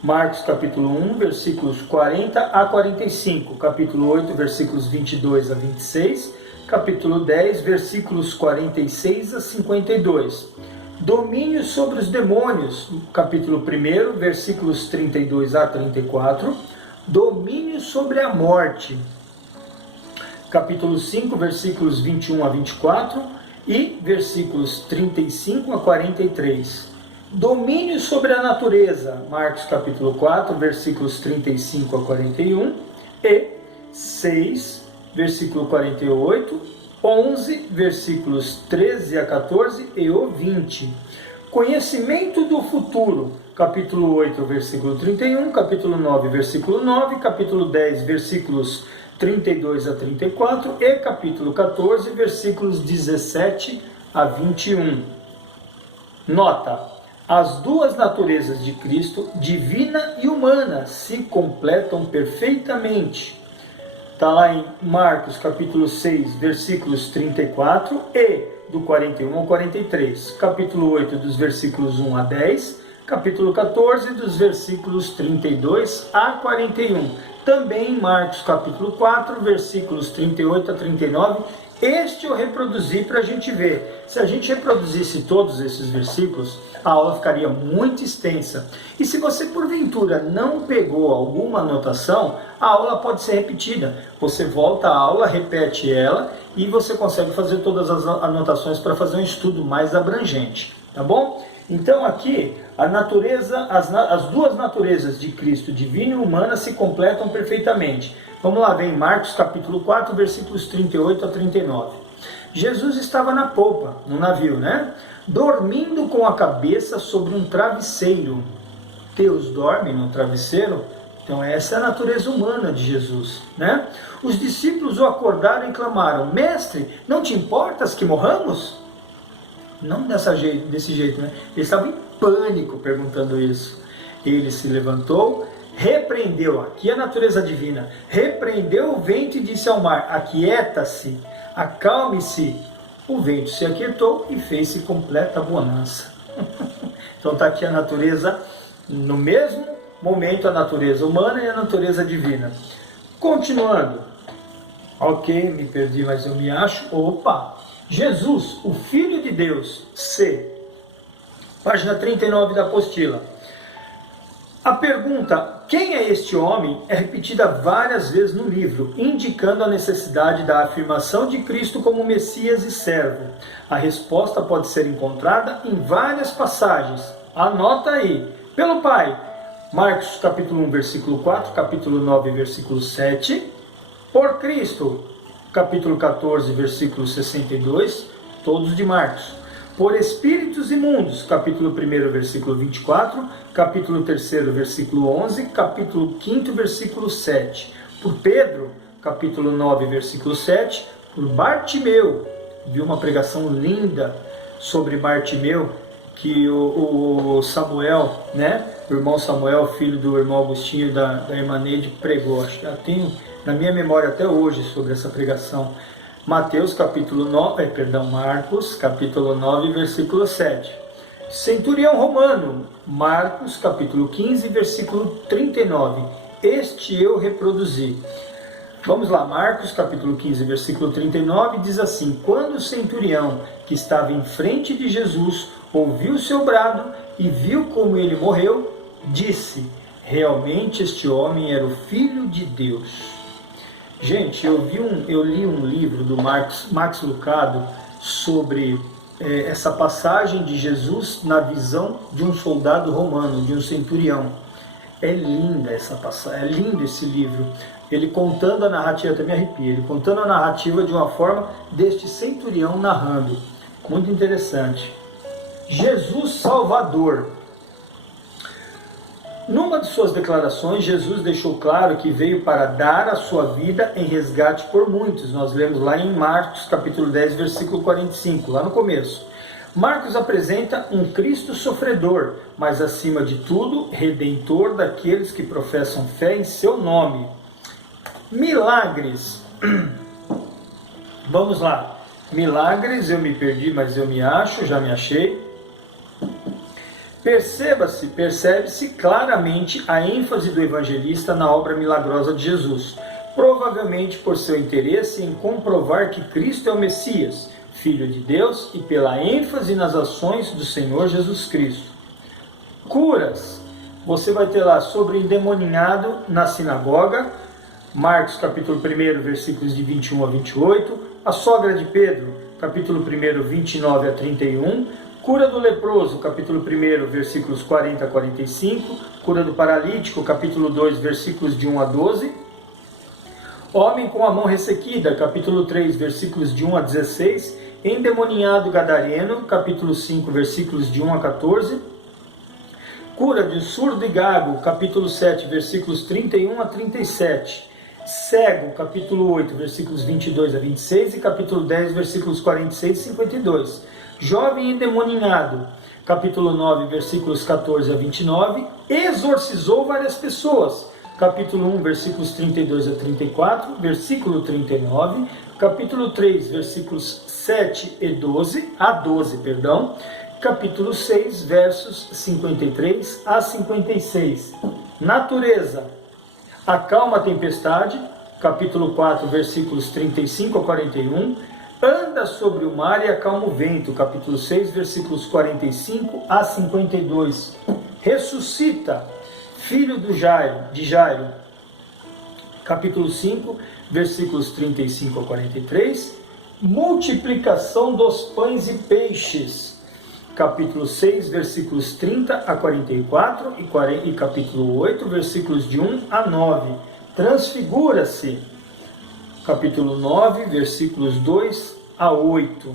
Marcos capítulo 1, versículos 40 a 45. Capítulo 8, versículos 22 a 26. Capítulo 10, versículos 46 a 52. Domínio sobre os demônios. Capítulo 1, versículos 32 a 34. Domínio sobre a morte. Capítulo 5, versículos 21 a 24 e versículos 35 a 43. Domínio sobre a natureza. Marcos capítulo 4, versículos 35 a 41 e 6, versículo 48, 11, versículos 13 a 14 e o 20. Conhecimento do futuro. Capítulo 8, versículo 31, capítulo 9, versículo 9, capítulo 10, versículos 32 a 34 e capítulo 14, versículos 17 a 21. Nota: as duas naturezas de Cristo, divina e humana, se completam perfeitamente. Está lá em Marcos capítulo 6, versículos 34 e do 41 ao 43. Capítulo 8, dos versículos 1 a 10. Capítulo 14, dos versículos 32 a 41. Também em Marcos capítulo 4, versículos 38 a 39. Este eu reproduzi para a gente ver. Se a gente reproduzisse todos esses versículos, a aula ficaria muito extensa. E se você porventura não pegou alguma anotação, a aula pode ser repetida. Você volta à aula, repete ela e você consegue fazer todas as anotações para fazer um estudo mais abrangente. Tá bom? Então aqui, a natureza, as duas naturezas de Cristo, divina e humana, se completam perfeitamente. Vamos lá, vem Marcos capítulo 4, versículos 38 a 39. Jesus estava na polpa, no navio, né? Dormindo com a cabeça sobre um travesseiro. Deus dorme no travesseiro? Então essa é a natureza humana de Jesus, né? Os discípulos o acordaram e clamaram: Mestre, não te importas que morramos? Não desse jeito, né? Ele estava em pânico perguntando isso. Ele se levantou, repreendeu, aqui a natureza divina, repreendeu o vento e disse ao mar, aquieta-se, acalme-se. O vento se aquietou e fez-se completa bonança. Então está aqui a natureza, no mesmo momento a natureza humana e a natureza divina. Continuando. Ok, me perdi, mas eu me acho. Opa! Jesus, o Filho de Deus, C. Página 39 da apostila. A pergunta, quem é este homem, é repetida várias vezes no livro, indicando a necessidade da afirmação de Cristo como Messias e servo. A resposta pode ser encontrada em várias passagens. Anota aí. Pelo Pai, Marcos capítulo 1, versículo 4, capítulo 9, versículo 7. Por Cristo, capítulo 14, versículo 62, todos de Marcos. Por espíritos imundos, capítulo 1, versículo 24, capítulo 3, versículo 11, capítulo 5, versículo 7. Por Pedro, capítulo 9, versículo 7. Por Bartimeu, vi uma pregação linda sobre Bartimeu, que o Samuel, né, o irmão Samuel, filho do irmão Agostinho da irmã Neide, pregou. Acho que eu tenho na minha memória até hoje sobre essa pregação. Marcos, capítulo 9, versículo 7. Centurião romano, Marcos, capítulo 15, versículo 39. Este eu reproduzi. Vamos lá, Marcos, capítulo 15, versículo 39, diz assim: quando o centurião, que estava em frente de Jesus, ouviu o seu brado e viu como ele morreu, disse, realmente este homem era o Filho de Deus. Gente, eu li um livro do Max Lucado sobre essa passagem de Jesus na visão de um soldado romano, de um centurião. É linda essa passagem, é lindo esse livro. Ele contando a narrativa, até me arrepia, ele contando a narrativa de uma forma deste centurião narrando. Muito interessante. Jesus Salvador. Numa de suas declarações, Jesus deixou claro que veio para dar a sua vida em resgate por muitos. Nós lemos lá em Marcos, capítulo 10, versículo 45, lá no começo. Marcos apresenta um Cristo sofredor, mas acima de tudo, redentor daqueles que professam fé em seu nome. Milagres. Vamos lá. Milagres, eu me perdi, mas eu me acho, já me achei. Percebe-se claramente a ênfase do evangelista na obra milagrosa de Jesus, provavelmente por seu interesse em comprovar que Cristo é o Messias, Filho de Deus, e pela ênfase nas ações do Senhor Jesus Cristo. Curas. Você vai ter lá sobre endemoniado na sinagoga, Marcos capítulo 1, versículos de 21 a 28, a sogra de Pedro, capítulo 1, 29 a 31, cura do leproso, capítulo 1, versículos 40 a 45, cura do paralítico, capítulo 2, versículos de 1 a 12, homem com a mão ressequida, capítulo 3, versículos de 1 a 16, endemoniado gadareno, capítulo 5, versículos de 1 a 14, cura de surdo e gago, capítulo 7, versículos 31 a 37, cego, capítulo 8, versículos 22 a 26 e capítulo 10, versículos 46 e 52. Jovem endemoniado, capítulo 9, versículos 14 a 29, exorcizou várias pessoas, capítulo 1, versículos 32 a 34, versículo 39, capítulo 3, versículos 7 e 12, a 12, capítulo 6, versos 53 a 56. Natureza, acalma a tempestade, capítulo 4, versículos 35 a 41, anda sobre o mar e acalma o vento, capítulo 6, versículos 45 a 52. Ressuscita, filho de Jairo, capítulo 5, versículos 35 a 43. Multiplicação dos pães e peixes, capítulo 6, versículos 30 a 44 e capítulo 8, versículos de 1 a 9. Transfigura-se, capítulo 9, versículos 2 a 8.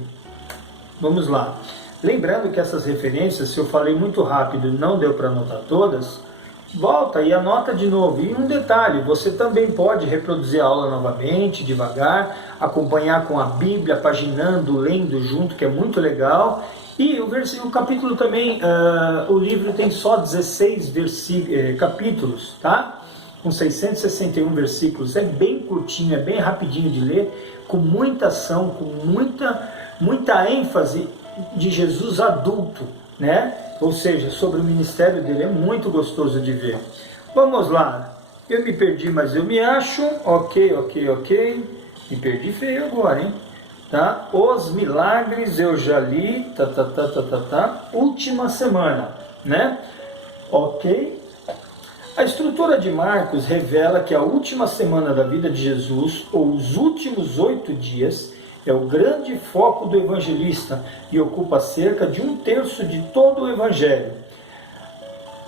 Vamos lá. Lembrando que essas referências, se eu falei muito rápido e não deu para anotar todas, volta e anota de novo. E um detalhe, você também pode reproduzir a aula novamente, devagar, acompanhar com a Bíblia, paginando, lendo junto, que é muito legal. E o capítulo também, o livro tem só 16 capítulos, tá? Com 661 versículos. É bem curtinho, é bem rapidinho de ler, com muita ação, com muita ênfase de Jesus adulto, né? Ou seja, sobre o ministério dele. É muito gostoso de ver. Vamos lá. Eu me perdi, mas eu me acho. Ok. Me perdi feio agora, hein? Tá? Os milagres eu já li. Última semana, né? Ok. A estrutura de Marcos revela que a última semana da vida de Jesus, ou os últimos 8 dias, é o grande foco do evangelista e ocupa cerca de 1/3 de todo o evangelho.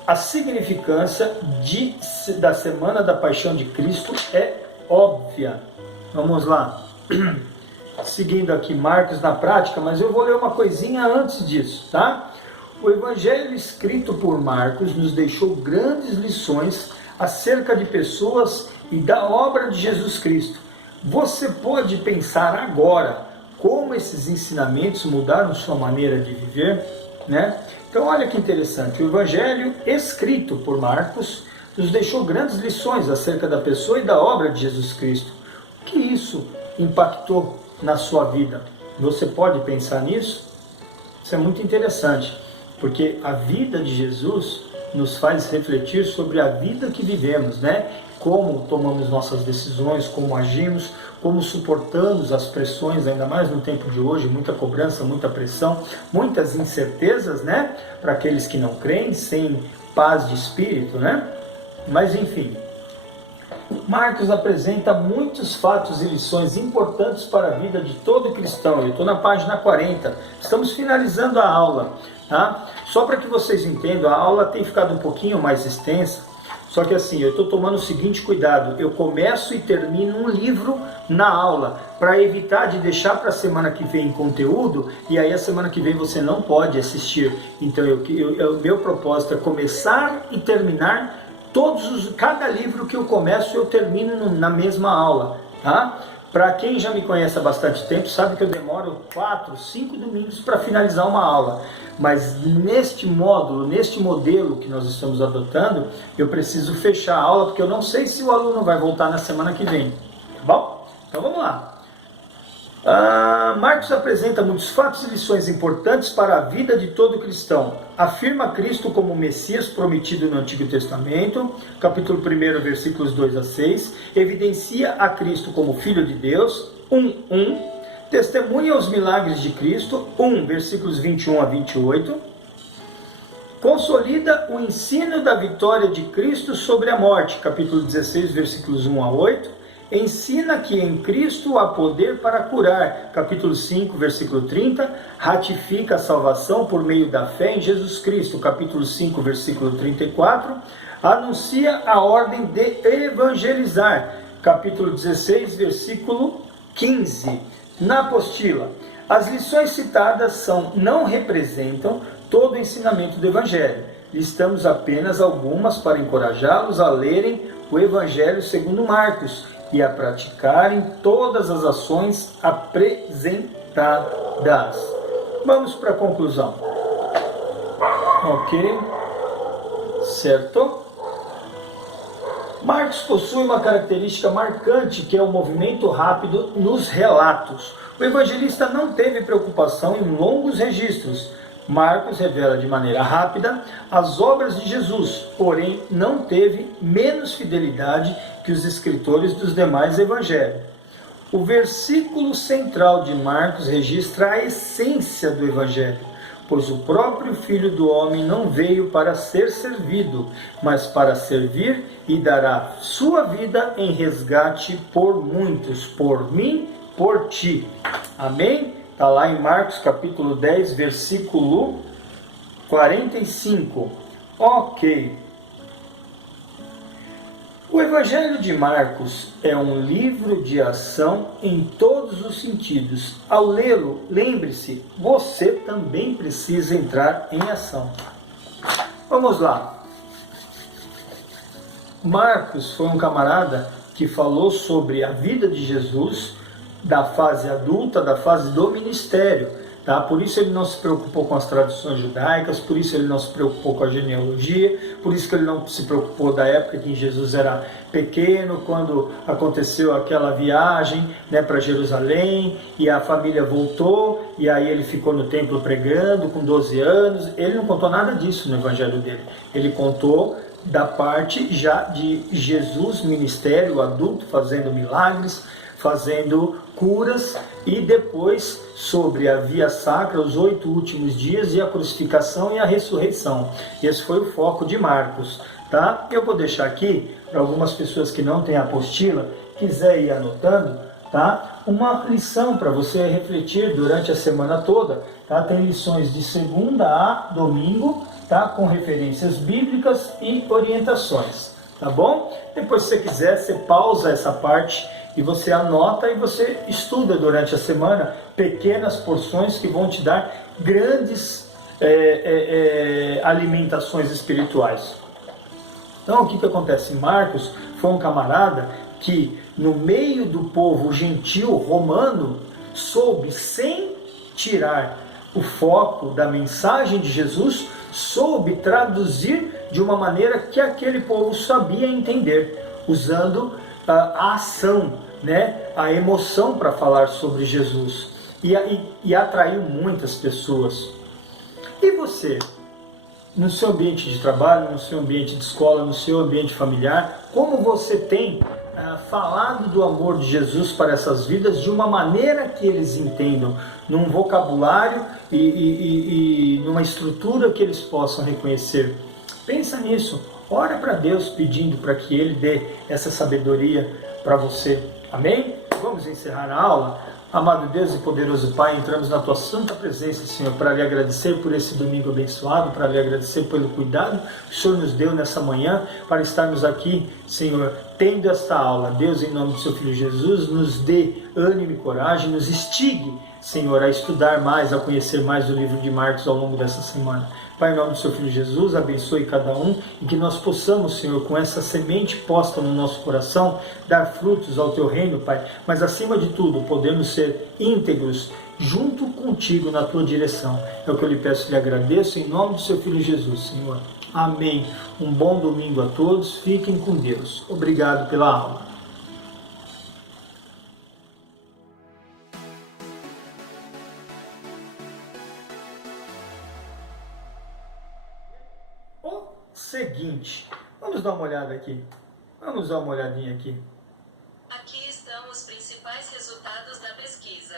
A significância da semana da paixão de Cristo é óbvia. Vamos lá. Seguindo aqui Marcos na prática, mas eu vou ler uma coisinha antes disso, tá? O evangelho escrito por Marcos nos deixou grandes lições acerca de pessoas e da obra de Jesus Cristo. Você pode pensar agora como esses ensinamentos mudaram sua maneira de viver, né? Então olha que interessante, o evangelho escrito por Marcos nos deixou grandes lições acerca da pessoa e da obra de Jesus Cristo. O que isso impactou na sua vida? Você pode pensar nisso? Isso é muito interessante, porque a vida de Jesus nos faz refletir sobre a vida que vivemos, né? Como tomamos nossas decisões, como agimos, como suportamos as pressões, ainda mais no tempo de hoje, muita cobrança, muita pressão, muitas incertezas, né? Para aqueles que não creem, sem paz de espírito, né? Mas enfim, Marcos apresenta muitos fatos e lições importantes para a vida de todo cristão. Eu estou na página 40, estamos finalizando a aula, tá? Só para que vocês entendam, a aula tem ficado um pouquinho mais extensa, só que assim, eu estou tomando o seguinte cuidado, eu começo e termino um livro na aula, para evitar de deixar para a semana que vem conteúdo, e aí a semana que vem você não pode assistir. Então, meu propósito é começar e terminar cada livro que eu começo, eu termino na mesma aula, tá? Para quem já me conhece há bastante tempo, sabe que eu demoro 4, 5 domingos para finalizar uma aula. Mas neste módulo, neste modelo que nós estamos adotando, eu preciso fechar a aula, porque eu não sei se o aluno vai voltar na semana que vem. Tá bom? Então vamos lá. Marcos apresenta muitos fatos e lições importantes para a vida de todo cristão. Afirma Cristo como o Messias prometido no Antigo Testamento, capítulo 1, versículos 2 a 6. Evidencia a Cristo como Filho de Deus, 1:1. Testemunha os milagres de Cristo, 1, versículos 21 a 28. Consolida o ensino da vitória de Cristo sobre a morte, capítulo 16, versículos 1 a 8. Ensina que em Cristo há poder para curar, capítulo 5, versículo 30. Ratifica a salvação por meio da fé em Jesus Cristo, capítulo 5, versículo 34. Anuncia a ordem de evangelizar, capítulo 16, versículo 15. Na apostila, as lições citadas não representam todo o ensinamento do Evangelho. Listamos apenas algumas para encorajá-los a lerem o Evangelho segundo Marcos e a praticarem todas as ações apresentadas. Vamos para a conclusão. Ok? Certo? Marcos possui uma característica marcante, que é o movimento rápido nos relatos. O evangelista não teve preocupação em longos registros. Marcos revela de maneira rápida as obras de Jesus, porém não teve menos fidelidade que os escritores dos demais evangelhos. O versículo central de Marcos registra a essência do evangelho, pois o próprio Filho do Homem não veio para ser servido, mas para servir e dará sua vida em resgate por muitos, por mim, por ti. Amém? Está lá em Marcos capítulo 10, versículo 45. Ok. O Evangelho de Marcos é um livro de ação em todos os sentidos. Ao lê-lo, lembre-se, você também precisa entrar em ação. Vamos lá. Marcos foi um camarada que falou sobre a vida de Jesus, da fase adulta, da fase do ministério. Tá? Por isso ele não se preocupou com as tradições judaicas, por isso ele não se preocupou com a genealogia, por isso que ele não se preocupou da época em que Jesus era pequeno, quando aconteceu aquela viagem, né, para Jerusalém, e a família voltou, e aí ele ficou no templo pregando com 12 anos. Ele não contou nada disso no evangelho dele. Ele contou da parte já de Jesus, ministério adulto, fazendo milagres, fazendo curas, e depois sobre a via sacra, os 8 últimos dias, e a crucificação e a ressurreição. Esse foi o foco de Marcos. Tá? Eu vou deixar aqui, para algumas pessoas que não têm a apostila, quiser ir anotando, tá? Uma lição para você refletir durante a semana toda. Tá? Tem lições de segunda a domingo, tá? Com referências bíblicas e orientações. Tá bom? Depois, se você quiser, você pausa essa parte e você anota e você estuda durante a semana pequenas porções que vão te dar grandes alimentações espirituais. Então, o que acontece? Marcos foi um camarada que, no meio do povo gentil romano, soube, sem tirar o foco da mensagem de Jesus, soube traduzir de uma maneira que aquele povo sabia entender, usando a ação, né, a emoção para falar sobre Jesus, e atraiu muitas pessoas. E você, no seu ambiente de trabalho, no seu ambiente de escola, no seu ambiente familiar, como você tem falado do amor de Jesus para essas vidas de uma maneira que eles entendam, num vocabulário e numa estrutura que eles possam reconhecer? Pensa nisso, ora para Deus pedindo para que Ele dê essa sabedoria para você. Amém? Vamos encerrar a aula? Amado Deus e poderoso Pai, entramos na Tua santa presença, Senhor, para lhe agradecer por esse domingo abençoado, para lhe agradecer pelo cuidado que o Senhor nos deu nessa manhã, para estarmos aqui, Senhor, tendo esta aula. Deus, em nome do Seu Filho Jesus, nos dê ânimo e coragem, nos instigue, Senhor, a estudar mais, a conhecer mais o livro de Marcos ao longo dessa semana. Pai, em nome do Seu Filho Jesus, abençoe cada um e que nós possamos, Senhor, com essa semente posta no nosso coração, dar frutos ao Teu reino, Pai, mas acima de tudo, podemos ser íntegros junto contigo na Tua direção. É o que eu lhe peço e lhe agradeço, em nome do Seu Filho Jesus, Senhor. Amém. Um bom domingo a todos, fiquem com Deus. Obrigado pela aula. Seguinte, vamos dar uma olhada aqui. Vamos dar uma olhadinha aqui. Aqui estão os principais resultados da pesquisa.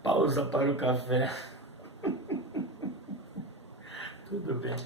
Pausa para o café. Tudo bem.